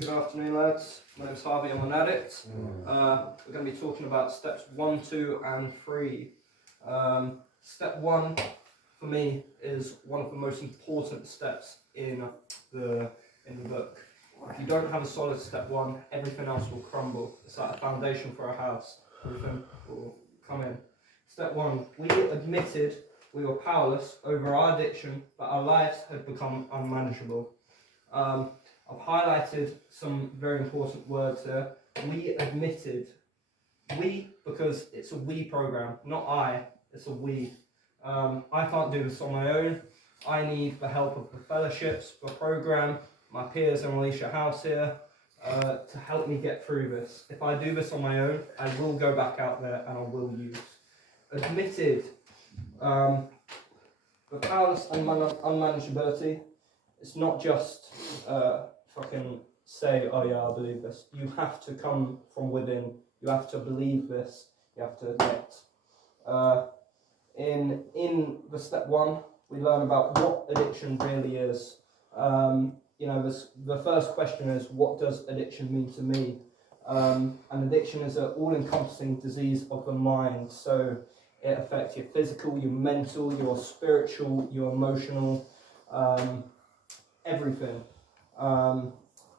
Good afternoon, lads. My name's Harvey. I'm an addict. We're going to be talking about steps 1, 2, and 3. Step 1 for me is one of the most important steps in the book. If you don't have a solid step 1, everything else will crumble. It's like a foundation for a house. Everything will come in. Step 1, we admitted we were powerless over our addiction, but our lives had become unmanageable. I've highlighted some very important words here. We admitted. We, because it's a we program, not I, it's a we. I can't do this on my own. I need the help of the fellowships, the program, my peers in Alicia House here, to help me get through this. If I do this on my own, I will go back out there and I will use. Admitted. The powerless unmanageability, it's not just fucking say, oh yeah, I believe this. You have to come from within. You have to believe this. You have to admit. In the step 1, we learn about what addiction really is. The first question is, what does addiction mean to me? And addiction is an all-encompassing disease of the mind. So it affects your physical, your mental, your spiritual, your emotional, everything.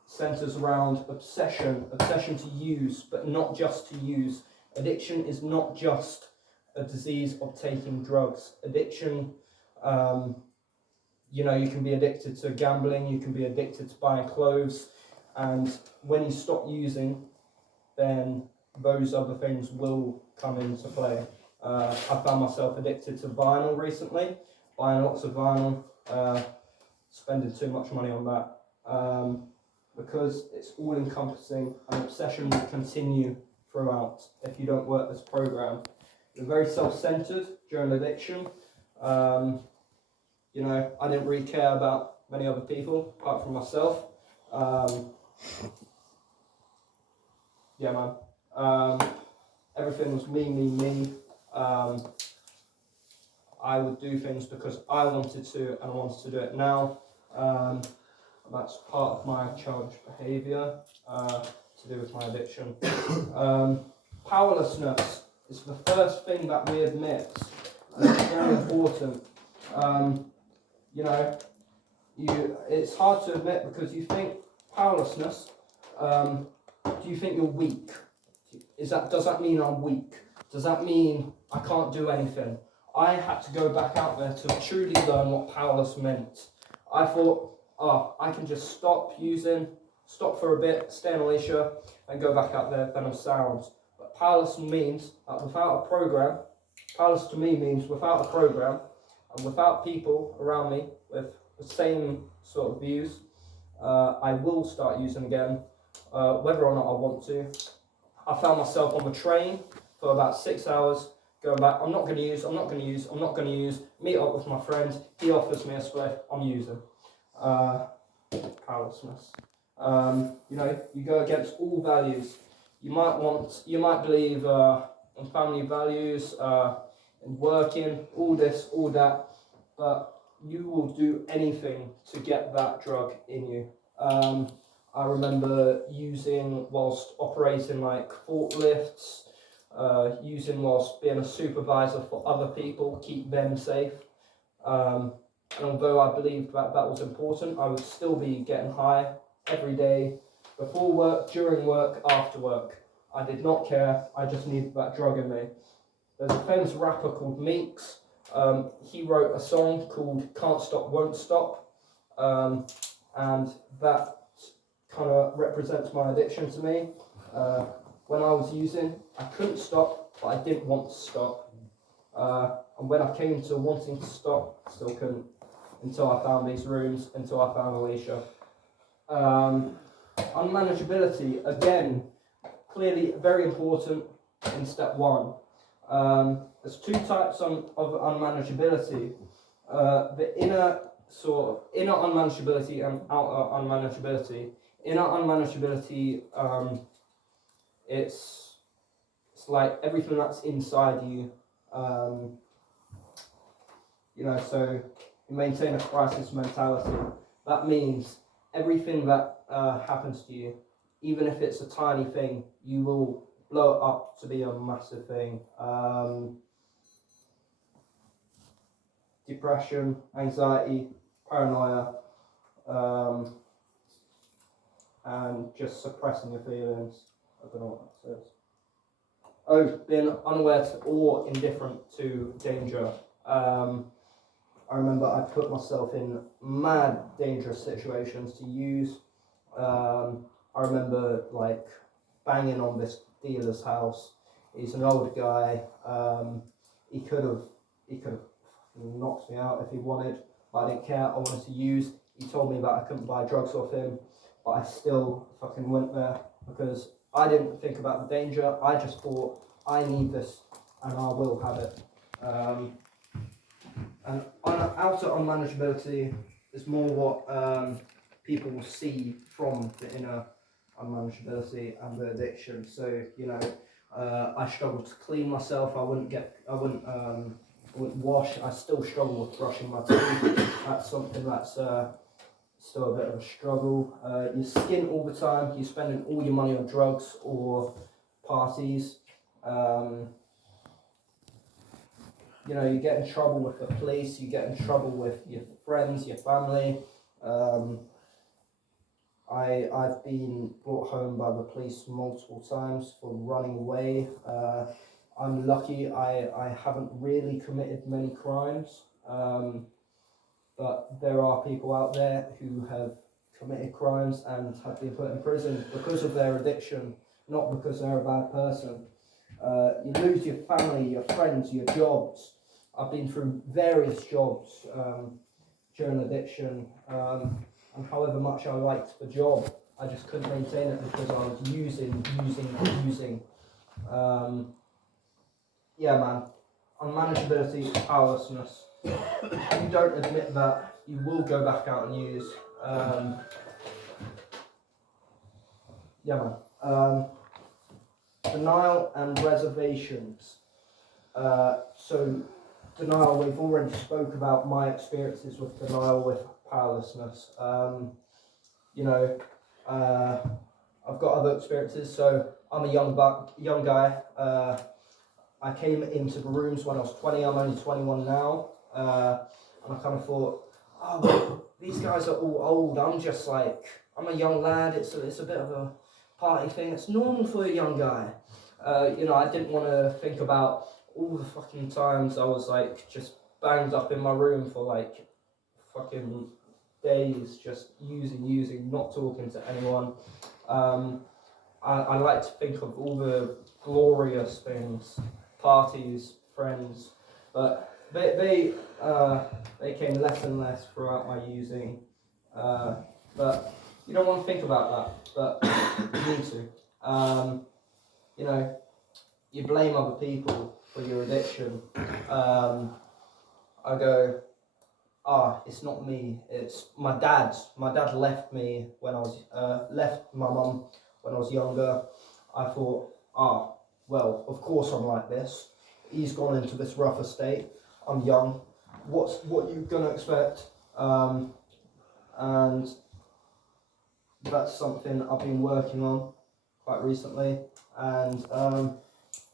Centers around obsession to use, but not just to use. Addiction is not just a disease of taking drugs. Addiction, you can be addicted to gambling, you can be addicted to buying clothes, and when you stop using, then those other things will come into play. I found myself addicted to vinyl recently, buying lots of vinyl, spending too much money on that, because it's all encompassing. An obsession will continue throughout if you don't work this program. You're very self-centered during addiction. I didn't really care about many other people apart from myself. Everything was me. I would do things because I wanted to, and I wanted to do it now. That's part of my childish behaviour to do with my addiction. Powerlessness is the first thing that we admit, and it's very important. It's hard to admit because you think powerlessness. Do you think you're weak? Does that mean I'm weak? Does that mean I can't do anything? I had to go back out there to truly learn what powerless meant. I thought, I can just stop for a bit, stay in Alicia, and go back out there, then I'm sound. But powerless means that without a program, powerless to me means without a program, and without people around me with the same sort of views, I will start using again, whether or not I want to. I found myself on the train for about 6 hours, going back, I'm not going to use, meet up with my friend, he offers me a spliff, I'm using. Powerlessness. You go against all values. You might believe in family values, in working, all this, all that, but you will do anything to get that drug in you. I remember using whilst operating like forklifts, using whilst being a supervisor for other people, keep them safe. And although I believed that was important, I would still be getting high every day, before work, during work, after work. I did not care, I just needed that drug in me. There's a famous rapper called Meeks. He wrote a song called Can't Stop, Won't Stop, and that kind of represents my addiction to me. When I was using, I couldn't stop, but I didn't want to stop. And when I came to wanting to stop, I still couldn't, until I found these rooms, until I found Alicia. Unmanageability, again, clearly very important in step 1. There's 2 types of unmanageability. The inner unmanageability and outer unmanageability. Inner unmanageability, it's like everything that's inside you. So you maintain a crisis mentality. That means everything that happens to you, even if it's a tiny thing, you will blow it up to be a massive thing. Depression, anxiety, paranoia, and just suppressing your feelings. I don't know what that says. Oh, being unaware to or indifferent to danger. I remember I put myself in mad dangerous situations to use. I remember like banging on this dealer's house. He's an old guy. He could have knocked me out if he wanted, but I didn't care. I wanted to use. He told me that I couldn't buy drugs off him, but I still fucking went there because I didn't think about the danger. I just thought, I need this and I will have it. And outer unmanageability is more what people will see from the inner unmanageability and the addiction. So, you know, I struggled to clean myself. I wouldn't wash. I still struggle with brushing my teeth. That's something that's still a bit of a struggle. Your skin all the time. You're spending all your money on drugs or parties. You know, you get in trouble with the police. You get in trouble with your friends, your family. I've been brought home by the police multiple times for running away. I'm lucky I haven't really committed many crimes, but there are people out there who have committed crimes and have been put in prison because of their addiction, not because they're a bad person. You lose your family, your friends, your jobs. I've been through various jobs during addiction, and however much I liked the job, I just couldn't maintain it because I was using. Yeah, man. Unmanageability, powerlessness. If you don't admit that, you will go back out and use. Yeah, man. Denial and reservations. So, denial, we've already spoke about my experiences with denial, with powerlessness. You know, I've got other experiences. So I'm a young guy. I came into the rooms when I was 20. I'm only 21 now, and I kind of thought, oh, well, these guys are all old. I'm a young lad. It's a bit of a party thing. It's normal for a young guy. You know, I didn't want to think about all the fucking times I was like just banged up in my room for like fucking days, just using, not talking to anyone. I like to think of all the glorious things, parties, friends, but they came less and less throughout my using. But you don't want to think about that, but you need to. You know, you blame other people for your addiction. I go, it's not me, it's my dad. My dad left me when I was, left my mum when I was younger. I thought, well, of course I'm like this. He's gone into this rougher state. I'm young. What you gonna expect? And that's something I've been working on quite recently. And,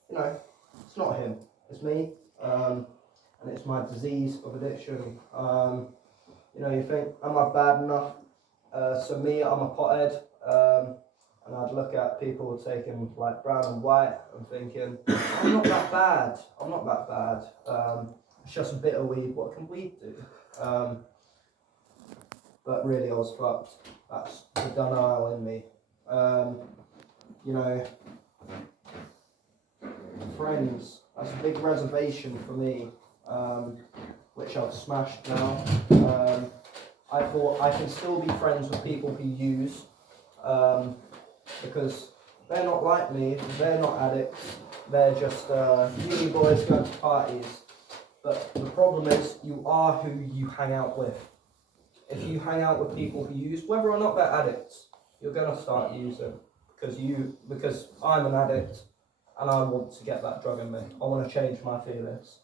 you know, it's not him, it's me. And it's my disease of addiction. You know, you think, am I bad enough? So me, I'm a pothead, and I'd look at people taking like brown and white and thinking, I'm not that bad. It's just bitter weed. What can weed do? But really, I was fucked. That's the denial in me. You know, friends. That's a big reservation for me. Which I've smashed now. I thought I can still be friends with people who use, because they're not like me, they're not addicts, they're just uni boys going to parties. But the problem is, you are who you hang out with. If you hang out with people who use, whether or not they're addicts, you're going to start using, because I'm an addict and I want to get that drug in me. I want to change my feelings.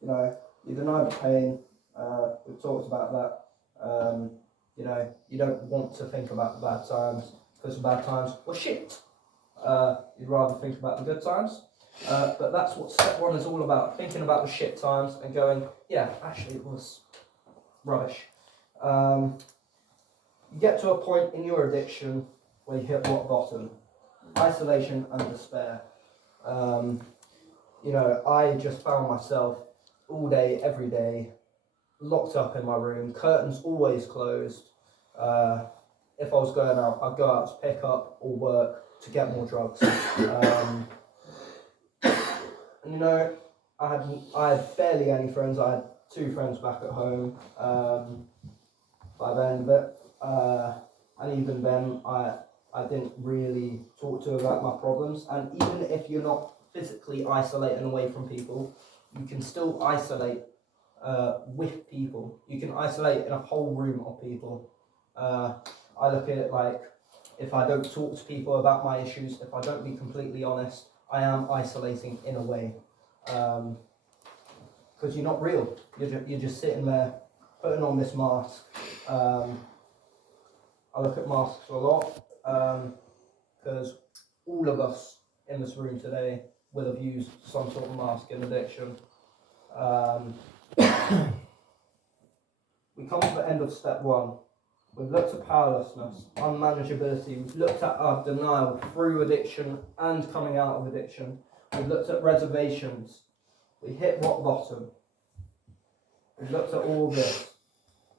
You know, you deny the pain, We've talked about that. You know, you don't want to think about the bad times because the bad times were shit. You'd rather think about the good times. But that's what step one is all about, thinking about the shit times and going, yeah, actually it was rubbish. You get to a point in your addiction where you hit rock bottom, isolation and despair. You know, I just found myself all day, every day, locked up in my room, curtains always closed. If I was going out, I'd go out to pick up or work to get more drugs. And you know, I had barely any friends. I had 2 friends back at home by the end of it. And even then, I didn't really talk to about my problems. And even if you're not physically isolating away from people, you can still isolate with people. You can isolate in a whole room of people. I look at it like, if I don't talk to people about my issues, if I don't be completely honest, I am isolating in a way. Because you're not real. You're just sitting there, putting on this mask. I look at masks a lot, because all of us in this room today will have used some sort of mask in addiction. We come to the end of step one. We've looked at powerlessness, unmanageability. We've looked at our denial through addiction and coming out of addiction. We've looked at reservations. We hit rock bottom. We've looked at all this.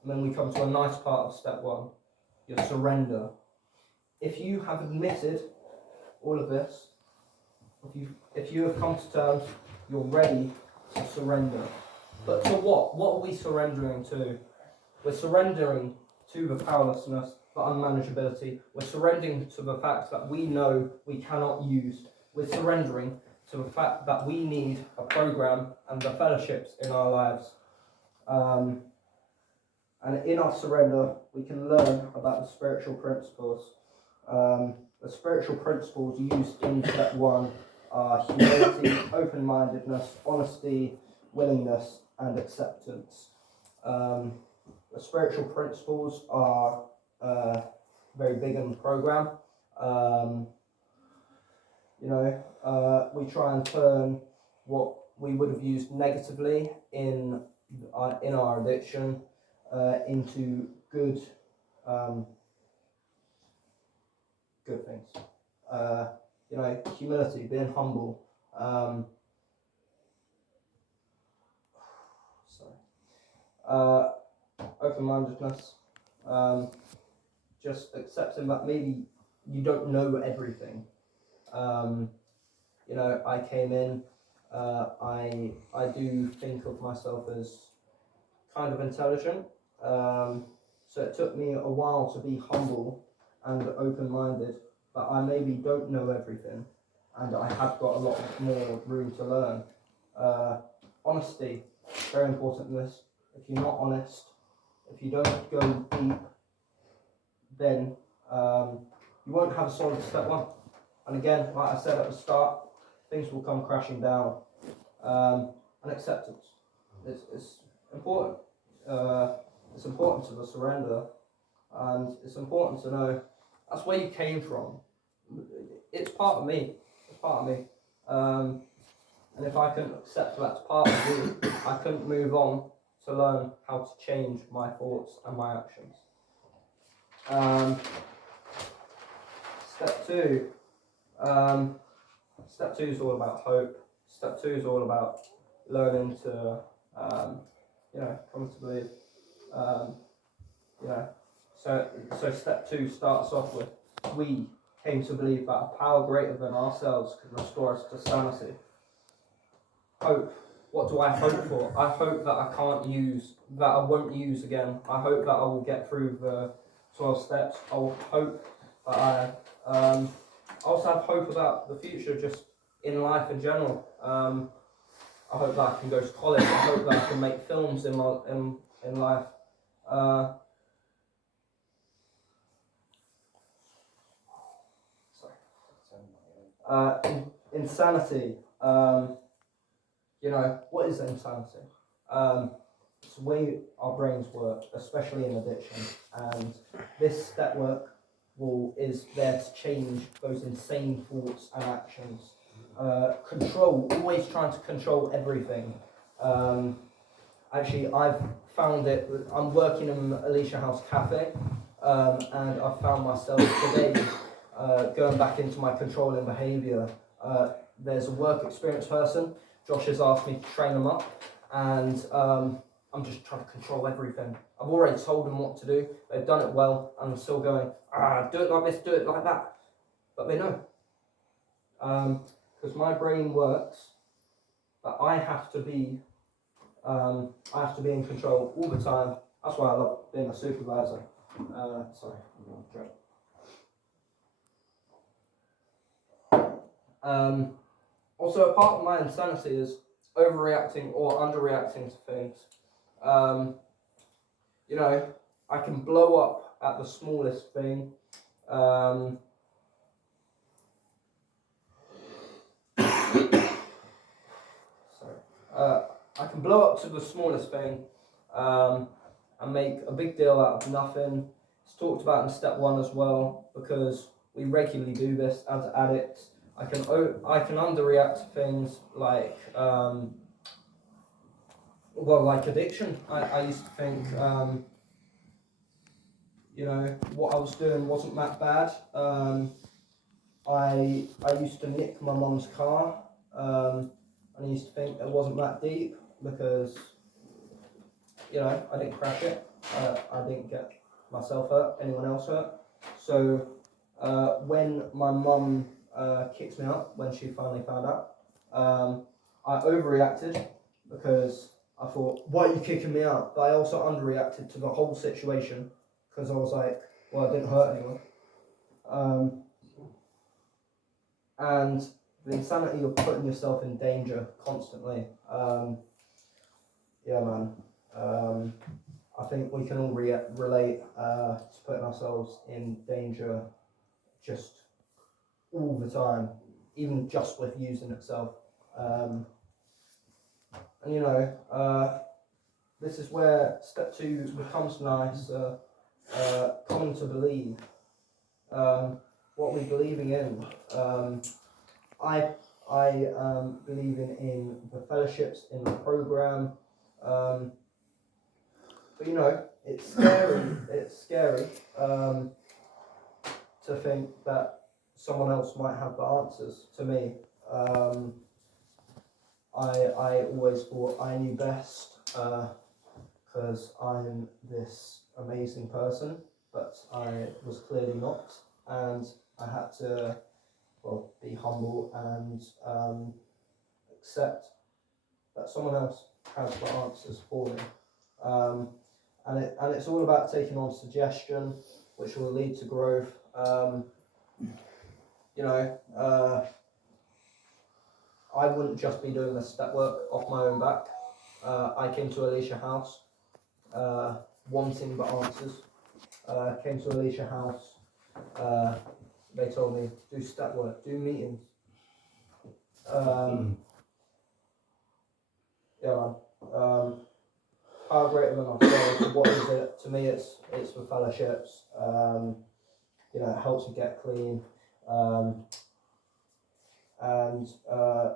And then we come to a nice part of step one, your surrender. If you have admitted all of this, if you have come to terms, you're ready to surrender. But to what? What are we surrendering to? We're surrendering to the powerlessness, the unmanageability. We're surrendering to the fact that we know we cannot use. We're surrendering to the fact that we need a program and the fellowships in our lives. And in our surrender, we can learn about the spiritual principles. The spiritual principles used in step one are humility, open-mindedness, honesty, willingness, and acceptance. The spiritual principles are very big in the program. We try and turn what we would have used negatively in our addiction into good things. Humility, being humble. Open-mindedness. Just accepting that maybe you don't know everything. I came in. I do think of myself as kind of intelligent. So it took me a while to be humble and open-minded, but I maybe don't know everything, and I have got a lot more room to learn. Honesty, very important in this. If you're not honest, if you don't go deep, then you won't have a solid step one. And again, like I said at the start, things will come crashing down. And acceptance. It's important. It's important to the surrender, and it's important to know that's where you came from. It's part of me. It's part of me. And if I couldn't accept that's part of me, I couldn't move on to learn how to change my thoughts and my actions. Step two. Step two is all about hope. Step two is all about learning to, come to believe. So step two starts off with, we came to believe that a power greater than ourselves could restore us to sanity. Hope. What do I hope for? I hope that I won't use again. I hope that I will get through the 12 steps. I will hope that I also have hope about the future, just in life in general. I hope that I can go to college. I hope that I can make films in life. Insanity. What is insanity? it's the way our brains work, especially in addiction. And this step work is there to change those insane thoughts and actions. Control, always trying to control everything. Actually, I've found it, I'm working in Alicia House Cafe, and I found myself today going back into my controlling behaviour. There's a work experience person, Josh has asked me to train them up, and I'm just trying to control everything. I've already told them what to do, they've done it well, and I'm still going, do it like this, do it like that. But they know. Because my brain works, but I have to be in control all the time. That's why I love being a supervisor. Sorry, I'm going to drink. Also, a part of my insanity is overreacting or underreacting to things. You know, I can blow up at the smallest thing. I can blow up to the smallest thing and make a big deal out of nothing. It's talked about in step 1 as well, because we regularly do this as addicts. I can underreact to things like like addiction. I used to think you know, what I was doing wasn't that bad. I used to nick my mum's car, and I used to think it wasn't that deep because, you know, I didn't crash it. I didn't get myself hurt, anyone else hurt. So when my mum kicked me out, when she finally found out, I overreacted because I thought, why are you kicking me out? But I also underreacted to the whole situation because I was like, well, I didn't hurt anyone. And the insanity of putting yourself in danger constantly. Yeah, man. I think we can all relate to putting ourselves in danger just all the time, even just with using itself. And you know, this is where step 2 becomes nice, coming to believe. What we're believing in. I believing in the fellowships, in the program. But you know, it's scary. It's scary to think that someone else might have the answers to me. I always thought I knew best because I'm this amazing person, but I was clearly not, and I had to, well, be humble and accept that someone else has the answers for me. And it's all about taking on suggestion, which will lead to growth. You know, I wouldn't just be doing this step work off my own back. I came to Alicia House wanting the answers. Came to Alicia House. They told me, do step work, do meetings. Yeah, man. How great of an offer. What is it? To me, it's for fellowships. You know, it helps you get clean. And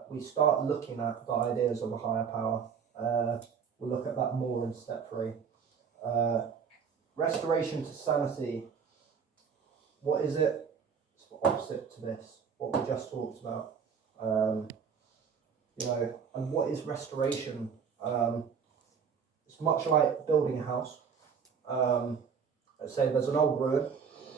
we start looking at the ideas of a higher power. We'll look at that more in step 3. Restoration to sanity. What is it? It's the opposite to this, what we just talked about. You know, and what is restoration? It's much like building a house. Let's say there's an old ruin.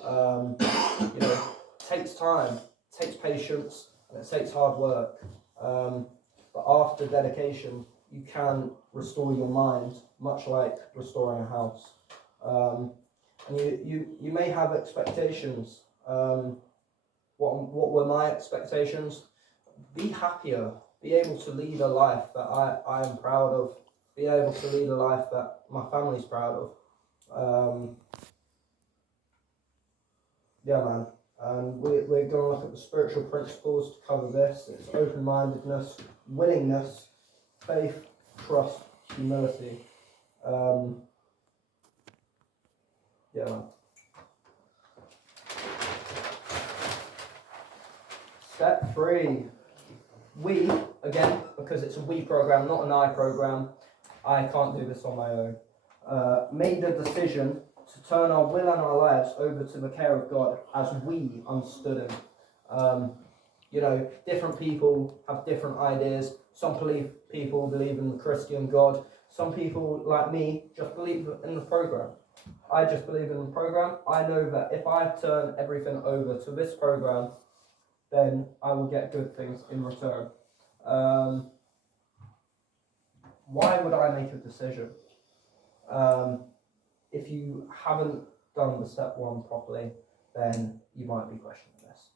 You know, it takes time, it takes patience, and it takes hard work. But after dedication, you can restore your mind, much like restoring a house. And you may have expectations. What were my expectations? Be happier, be able to lead a life that I am proud of, be able to lead a life that my family's proud of. Yeah, man. And we're going to look at the spiritual principles to cover this. It's open-mindedness, willingness, faith, trust, humility. Yeah, man. Step 3. We, again, because it's a we program, not an I program, I can't do this on my own. Made the decision to turn our will and our lives over to the care of God as we understood Him. Different people have different ideas. Some people believe in the Christian God. Some people, like me, just believe in the program. I just believe in the program. I know that if I turn everything over to this program, then I will get good things in return. Why would I make a decision? If you haven't done the step 1 properly, then you might be questioning this.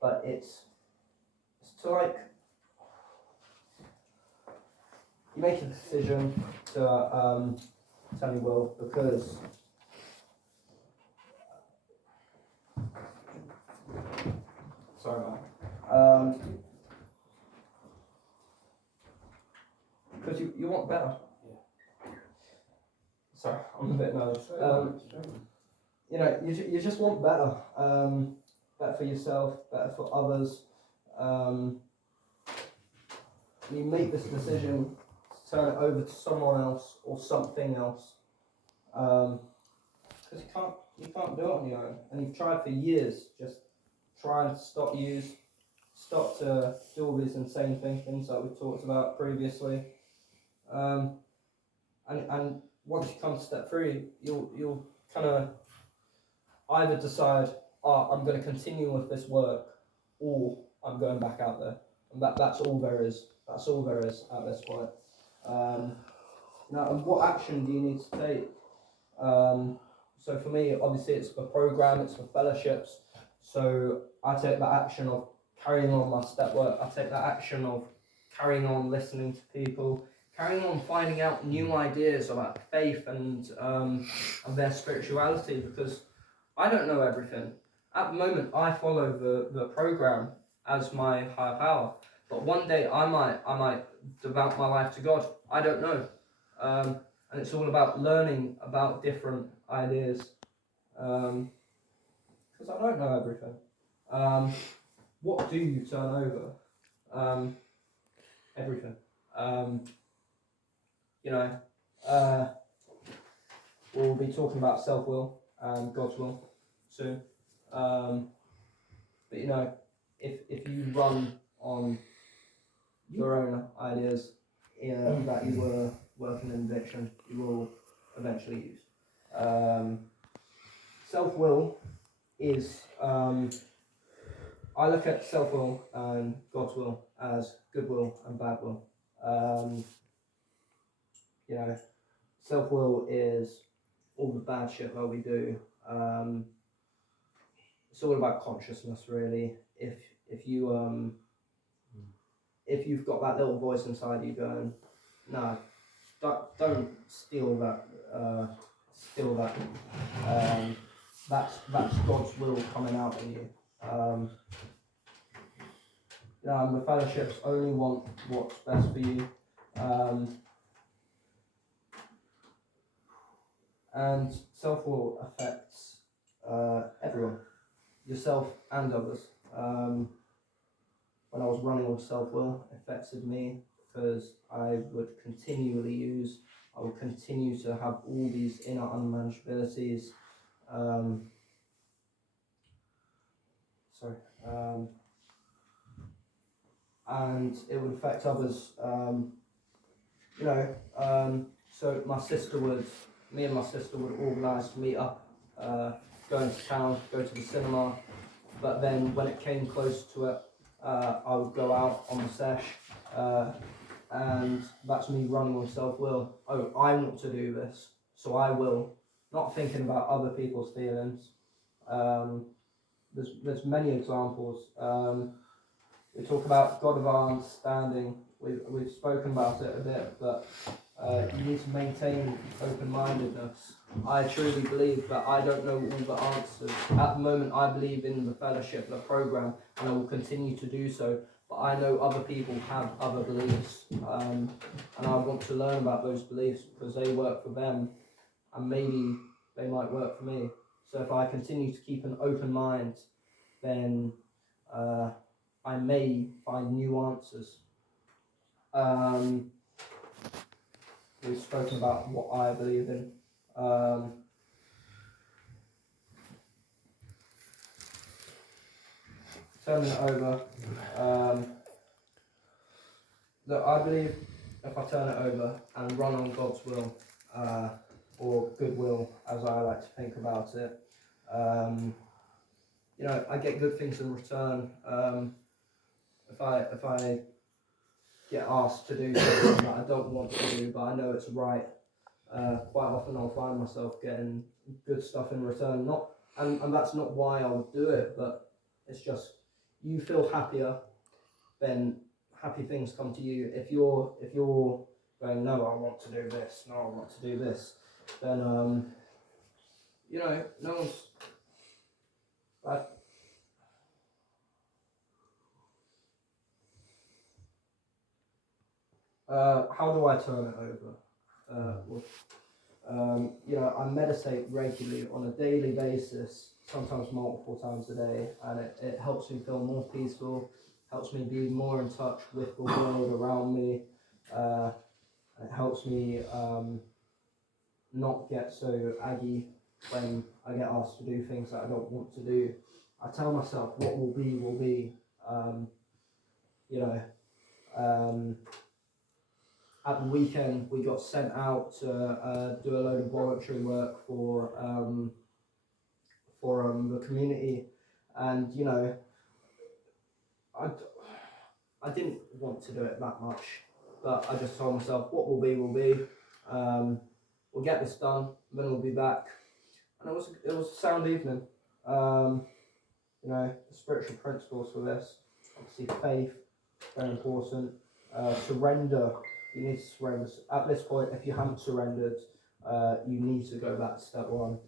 But it's to you make a decision to tell your will because sorry, man. Because you want better. Yeah. Sorry, I'm a bit nervous. You just want better. Better for yourself, better for others. You make this decision to turn it over to someone else or something else. Because you can't do it on your own. And you've tried for years, just trying to stop to do all these insane things that we've talked about previously. And once you come to step 3, you'll kind of either decide, I'm going to continue with this work, or I'm going back out there. And that's all there is. That's all there is at this point. Now, and what action do you need to take? So for me, obviously, it's for program, it's for fellowships. So I take the action of carrying on my step work. I take that action of carrying on listening to people, carrying on finding out new ideas about faith and their spirituality, because I don't know everything. At the moment, I follow the program as my higher power, but one day I might devote my life to God. I don't know, and it's all about learning about different ideas, because I don't know everything. What do you turn over? Everything. We'll be talking about self-will and God's will soon. But if you run on your own ideas that you were working in addiction, you will eventually use. Self-will is, I look at self-will and God's will as good will and bad will. Self-will is all the bad shit that we do. It's all about consciousness, really. If you've got that little voice inside you going, no, don't steal that. That's God's will coming out in you. And the fellowships only want what's best for you. And self-will affects everyone, yourself and others. When I was running with self-will, it affected me because I would continue to have all these inner unmanageabilities. And it would affect others. So me and my sister would organise to meet up, go into town, go to the cinema. But then when it came close to it, I would go out on the sesh, and that's me running with self-will. Oh, I want to do this, so I will. Not thinking about other people's feelings. There's many examples. We talk about God of our understanding. We've spoken about it a bit, but you need to maintain open-mindedness. I truly believe that I don't know all the answers. At the moment, I believe in the fellowship, the program, and I will continue to do so. but I know other people have other beliefs, and I want to learn about those beliefs because they work for them, and maybe they might work for me. So if I continue to keep an open mind, then I may find new answers. We've spoken about what I believe in. Turning it over. Look, I believe if I turn it over and run on God's will, or goodwill, as I like to think about it, you know, I get good things in return. If I get asked to do something that I don't want to do, but I know it's right, quite often I'll find myself getting good stuff in return. And that's not why I would do it, but it's just you feel happier, then happy things come to you. If you're going, no, I want to do this, no, I want to do this, then you know, no one's like, how do I turn it over? You know, I meditate regularly on a daily basis, sometimes multiple times a day, and it helps me feel more peaceful, helps me be more in touch with the world around me. It helps me not get so aggy when I get asked to do things that I don't want to do. I tell myself what will be, will be. You know, at the weekend we got sent out to do a load of voluntary work for the community, and you know, I didn't want to do it that much, but I just told myself what will be, will be. We'll get this done, then we'll be back, and it was a sound evening. You know, the spiritual principles for this, obviously faith, very important. Surrender, you need to surrender. At this point, if you haven't surrendered, you need to go back to step one.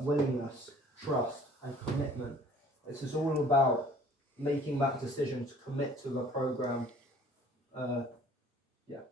Willingness, trust, and commitment. This is all about making that decision to commit to the program. Yeah.